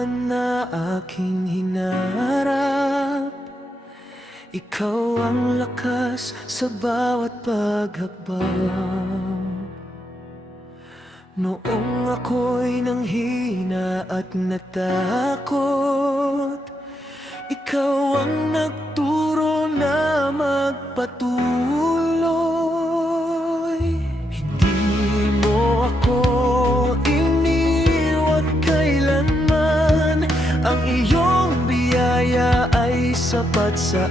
buwan na aking hinarap, ikaw ang lakas sa bawat paghakbang. Noong ako'y nanghina at natakot, ikaw ang nagturo na magpatuloy. Hindi mo ako iniwan kailanman, ang iyong biyaya ay sapat sa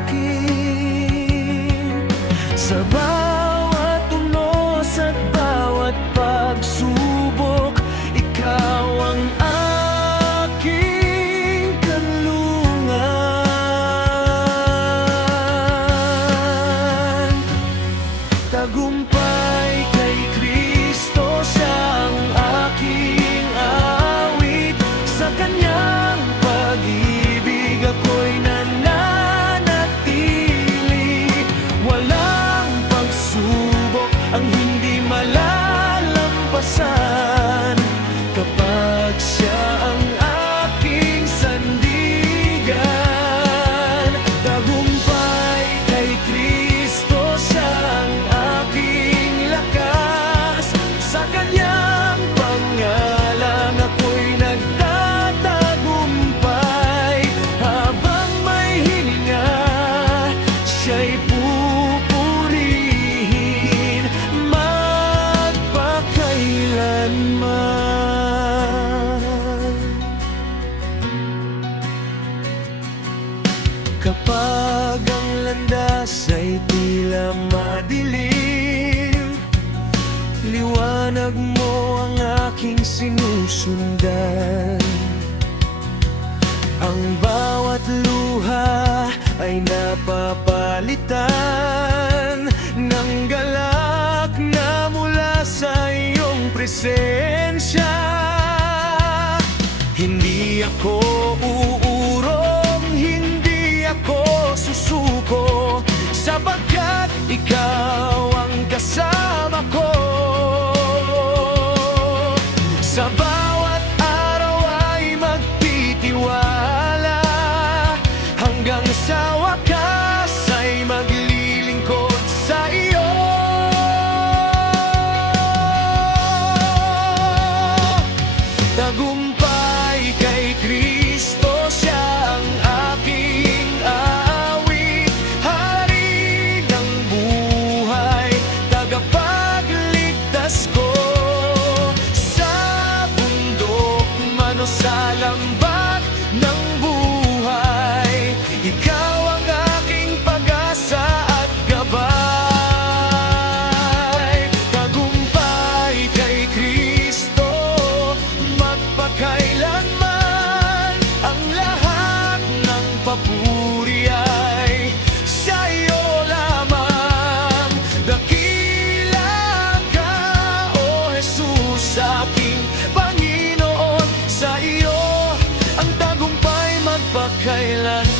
akin. Sa bawat unos at bawat pagsubok, ikaw ang aking kanlungan. Tagumpay kay Kristo, siya ang aking awit. Sa kanyang pag-ibig ako'y nananatili. Walang pagsubok ang hindi malalampasan kapag siya ang aking sandigan. Tagumpay kay Kristo, siya ang aking lakas. Sa kanyang pangalan ako'y nagtatagumpay. Habang may hininga, siya'y pupurihin magpakailanman. Kapag ang landas ay tila madilim, liwanag mo ang aking sinusundan. Ang bawat luha ay napapalitan ng galak na mula sa iyong presensya. Hindi ako uurong, hindi ako susuko, sapagkat ikaw ang kasama ko. Sa bawat araw ay magtitiwala, hanggang sa wakas ay maglilingkod sa iyo. Tagumpay kay Kristo, siya ang aking awit. Hari ng buhay, tagapagligtas ko. Sa bundok man o sa lambat ng buhay, ikaw ang aking pag-asa at gabay. Tagumpay kay Kristo, magpakailanman. Ang lahat ng papuri ay sa iyo lamang. Dakila ka, O Jesus, aking Panginoon. Sa iyo ang tagumpay magpakailanman.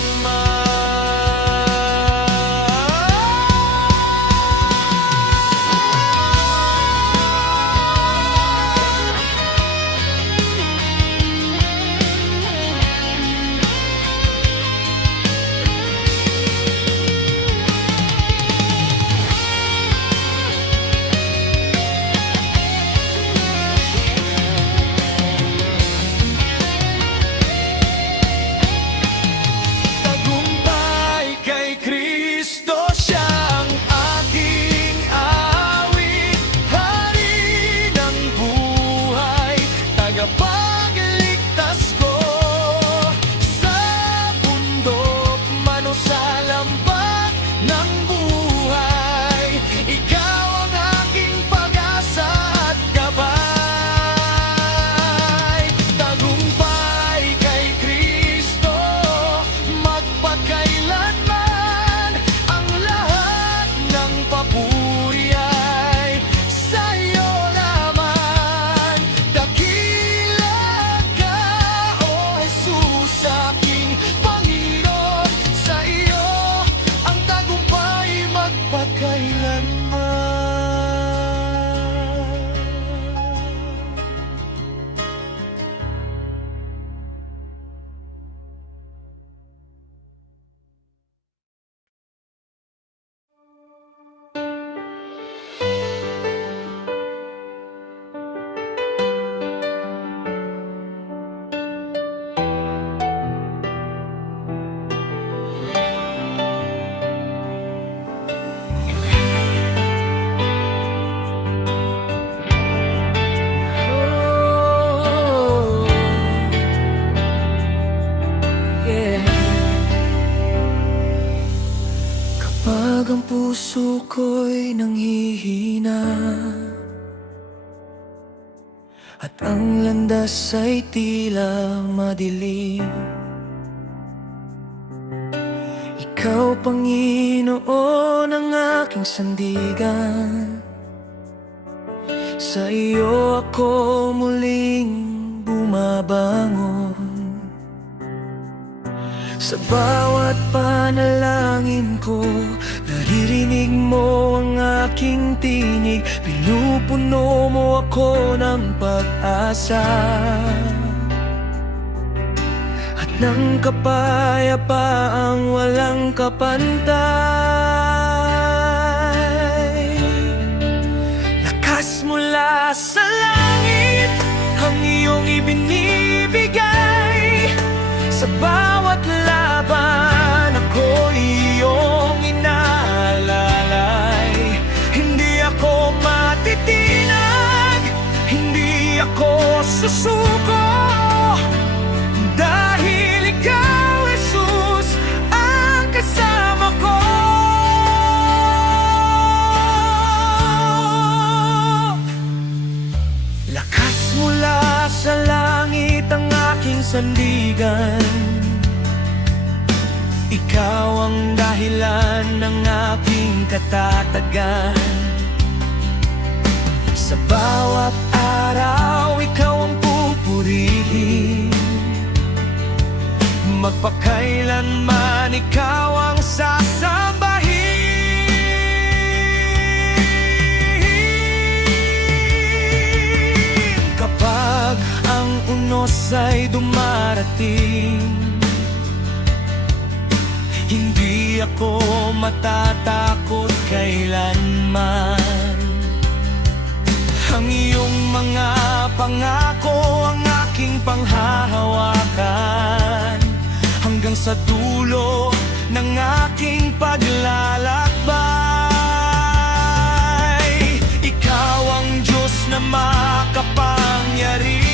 puso ko'y nanghihina, at ang landas ay tila madilim. Ikaw, Panginoon, ang aking sandigan. Sa iyo ako muling bumabangon. Sa bawat panalangin ko, naririnig mo ang aking tinig. Pinupuno mo ako ng pag-asa at ng kapayapaang walang kapantay. Lakas mula sa langit ang iyong ibinibigay. Sa bawat laban ako'y iyong inaalalay. Hindi ako matitinag, hindi ako susuko, dahil ikaw, Jesus, ang kasama ko. Lakas mula sa langit ang aking sandigan. Ikaw ang dahilan ng aking katatagan. Sa bawat araw, ikaw ang pupurihin. Magpakailanman, ikaw ang sasambahin. Kapag ang unos ay dumarating, hindi ako matatakot kailanman. Ang iyong mga pangako ang aking panghahawakan, hanggang sa dulo ng aking paglalakbay. Ikaw ang Diyos na makapangyarihan,